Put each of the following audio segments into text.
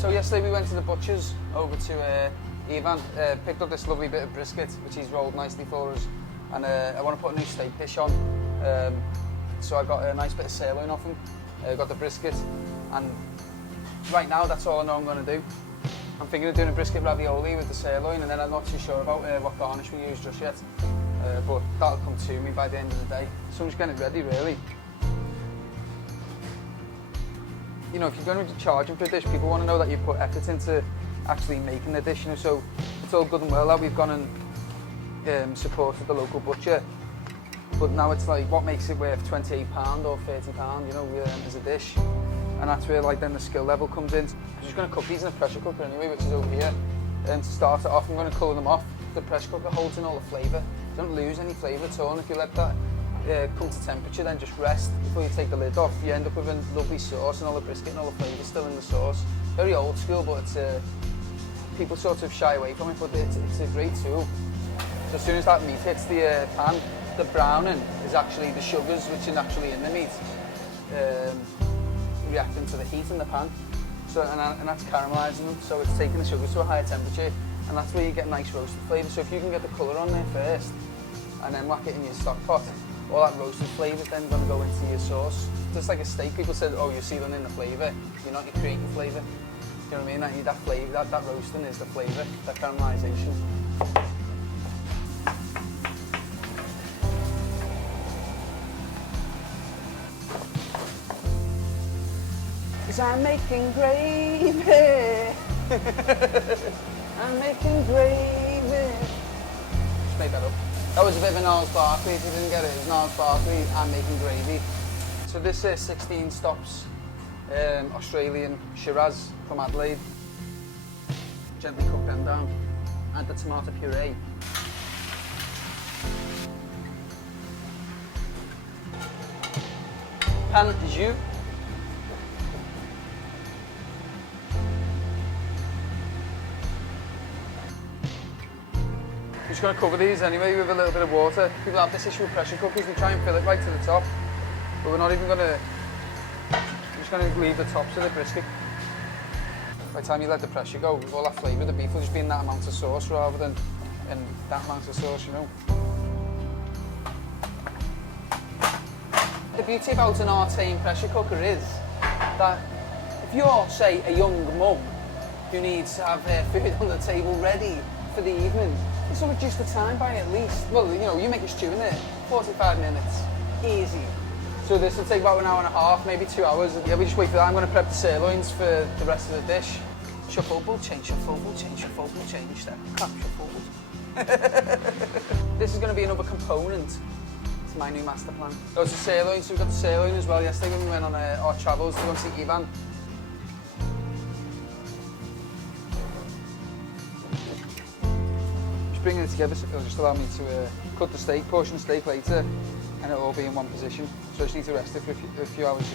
So yesterday we went to the butcher's over to Ifan, picked up this lovely bit of brisket which he's rolled nicely for us, and I want to put a new steak dish on, so I got a nice bit of sirloin off him, got the brisket, and right now that's all I know I'm going to do. I'm thinking of doing a brisket ravioli with the sirloin, and then I'm not too sure about what garnish we use just yet, but that'll come to me by the end of the day. So I'm just getting it ready really. You know, if you're going to be charging for a dish, people want to know that you put effort into actually making the dish, you know, so it's all good and well that we've gone and supported the local butcher, but now it's like, what makes it worth £28 or £30, you know, as a dish? And that's where like then the skill level comes in. I'm just going to cook these in a pressure cooker anyway, which is over here, and to start it off I'm going to colour them off. The pressure cooker holds in all the flavour, you don't lose any flavour at all, and if you let that come to temperature, then just rest before you take the lid off, you end up with a lovely sauce and all the brisket and all the flavour still in the sauce. Very old school, but it's people sort of shy away from it, but it's a great tool. So as soon as that meat hits the pan, the browning is actually the sugars which are naturally in the meat reacting to the heat in the pan, so and that's caramelising them, so it's taking the sugars to a higher temperature, and that's where you get nice roasted flavour. So if you can get the colour on there first and then whack it in your stock pot, all that roasted flavour is then going to go into your sauce. Just like a steak, people said, oh, you're sealing in the flavour, you're not, you're creating flavour. You know what I mean? That flavour, that roasting is the flavour, that caramelisation. Cause I'm making gravy. I'm making gravy. Just made that up. That was a bit of a Gnarls Barkley, if you didn't get it. It was Gnarls Barkley, I'm making gravy. So this is 16 stops Australian Shiraz from Adelaide. Gently cook them down. Add the tomato puree. Pan jus. I'm just going to cover these anyway with a little bit of water. People have this issue with pressure cookers, they try and fill it right to the top, but we're not even going to, I'm just going to leave the tops of the brisket. By the time you let the pressure go, with all that flavour, the beef will just be in that amount of sauce rather than in that amount of sauce, you know. The beauty about an Artane pressure cooker is that if you're, say, a young mum who needs to have food on the table ready for the evening, this will reduce the time by at least, well, you know, you make a stew in there, 45 minutes, easy. So this will take about an hour and a half, maybe 2 hours. Yeah, we just wait for that. I'm going to prep the sirloins for the rest of the dish. Shuffle, change, shuffle, change, shuffle, change, then clap, shuffle. This is going to be another component to my new master plan. Those are sirloins, so we've got the sirloin as well yesterday when we went on our travels to go see Ifan. Bringing it together, so it'll just allow me to cut the steak, portion the steak later, and it'll all be in one position. So I just need to rest it for a few hours.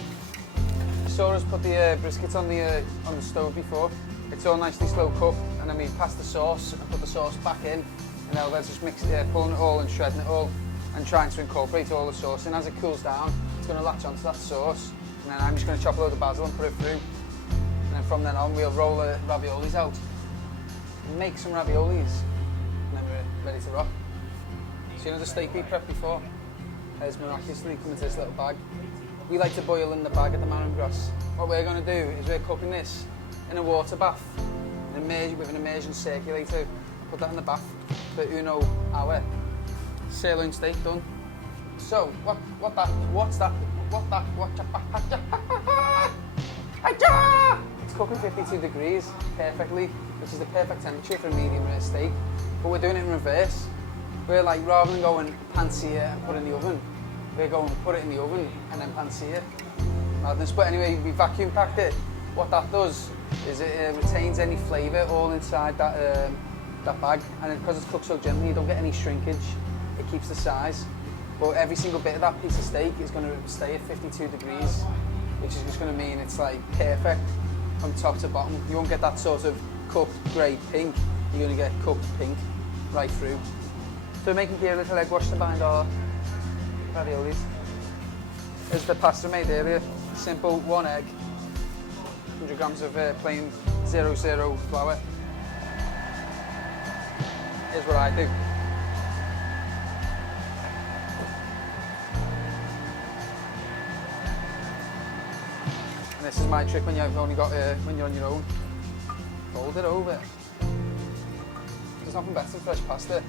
You saw us put the brisket on the stove before. It's all nicely slow cooked, and then we pass the sauce and put the sauce back in, and now let's just mix it, pulling it all and shredding it all, and trying to incorporate all the sauce in. As it cools down, it's going to latch onto that sauce, and then I'm just going to chop a load of basil and put it through. And then from then on, we'll roll the raviolis out, and make some raviolis. And then we're ready to rock. So you know the steak we prepped before? It's miraculously come into this little bag. We like to boil in the bag at the Marram Grass. What we're going to do is we're cooking this in a water bath with an immersion circulator. Put that in the bath for uno hour. Sirloin steak done. So it's cooking 52 degrees perfectly, which is the perfect temperature for a medium rare steak. But we're doing it in reverse. We're like, rather than going pan-sear and put it in the oven, we're going to put it in the oven and then pan-sear. Madness. But anyway, we vacuum packed it. What that does is it retains any flavour all inside that bag, and because it's cooked so gently, you don't get any shrinkage. It keeps the size. But every single bit of that piece of steak is going to stay at 52 degrees, which is just going to mean it's like perfect from top to bottom. You won't get that sort of cooked grey pink. You're going to get cooked pink right through. So we're making here a little egg wash to bind our raviolis. There's the pasta made earlier. Simple, 1 egg. 100 grams of plain 00 flour. Here's what I do. And this is my trick when you've only got when you're on your own. Fold it over. There's nothing better than fresh pasta,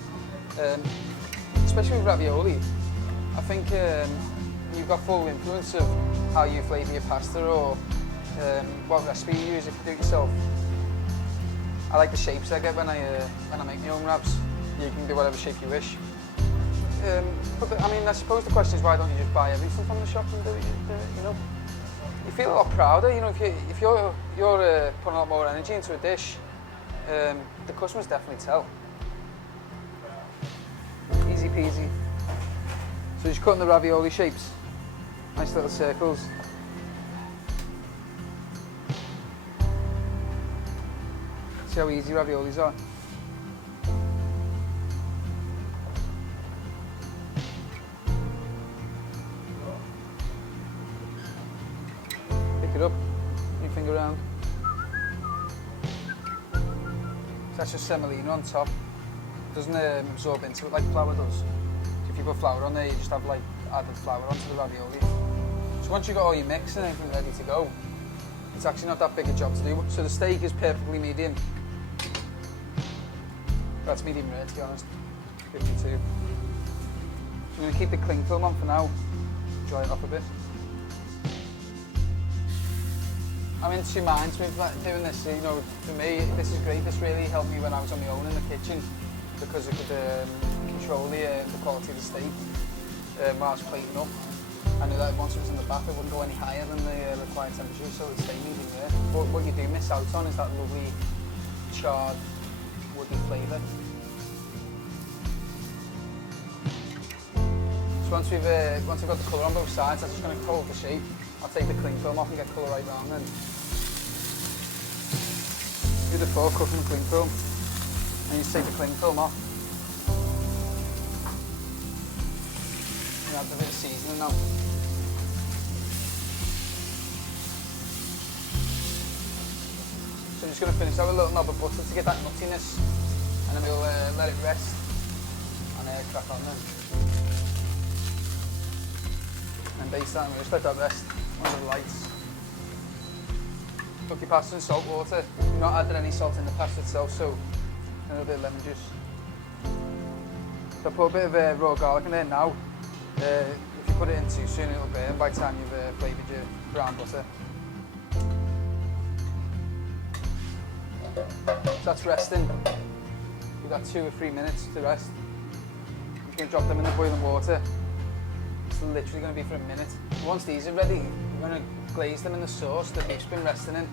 especially with ravioli. I think you've got full influence of how you flavour your pasta or what recipe you use if you do it yourself. I like the shapes I get when I make my own wraps. You can do whatever shape you wish. But I mean, I suppose the question is, why don't you just buy everything from the shop and do it? You know, you feel a lot prouder. You know, if you're putting a lot more energy into a dish, the customers definitely tell. Easy peasy. So just cutting the ravioli shapes, nice little circles. See how easy raviolis are. Pick it up, your finger around. So that's just semolina on top. It doesn't absorb into it like flour does. So if you put flour on there, you just have like added flour onto the ravioli. So once you've got all your mix and everything ready to go, it's actually not that big a job to do. So the steak is perfectly medium. That's medium rare, to be honest, 52. So I'm going to keep the cling film on for now, dry it off a bit. I'm in two minds with doing this. You know, for me, this is great. This really helped me when I was on my own in the kitchen because I could control the quality of the steak while I was plating up. I knew that once it was in the bath, it wouldn't go any higher than the required temperature, so it stayed medium rare. But what you do miss out on is that lovely charred, woody flavour. So once we've got the colour on both sides, I'm just going to hold the shape. I'll take the cling film off and get colour right round then. Do the fork cut from the cling film, and you just take the cling film off. And add a bit of seasoning now. So I'm just going to finish out with a little knob of butter to get that nuttiness, and then we'll let it rest and crack on then. And baste that, and we'll just let that rest under the lights. Cook your pasta in salt water. You've not added any salt in the pasta itself, so a little bit of lemon juice. So I put a bit of raw garlic in there now. If you put it in too soon, it'll burn by the time you've flavoured your brown butter. So that's resting. We've got 2 or 3 minutes to rest. I'm going to drop them in the boiling water. It's literally going to be for a minute. Once these are ready, we're going to glaze them in the sauce that beef's been resting in.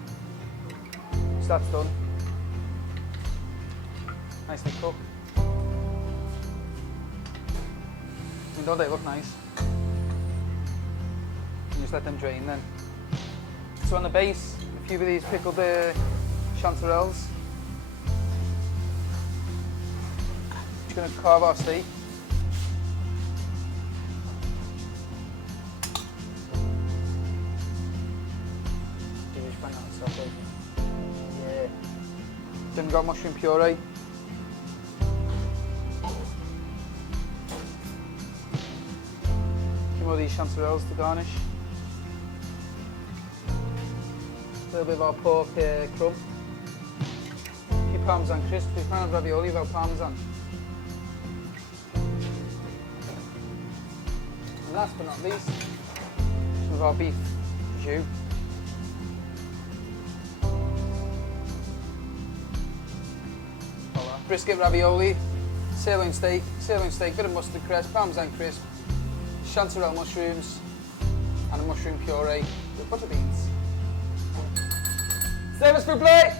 So that's done. Nicely cooked. I mean, don't they look nice? You just let them drain then. So on the base, a few of these pickled chanterelles. Just going to carve our steak. Yeah. Then we've got mushroom puree. A few more of these chanterelles to garnish. A little bit of our pork crumb. A few parmesan crisps. We can't have ravioli without parmesan. And last but not least, some of our beef jus. Brisket ravioli, sirloin steak, bit of mustard crest, parmesan crisp, chanterelle mushrooms, and a mushroom puree with butter beans. Service for plate!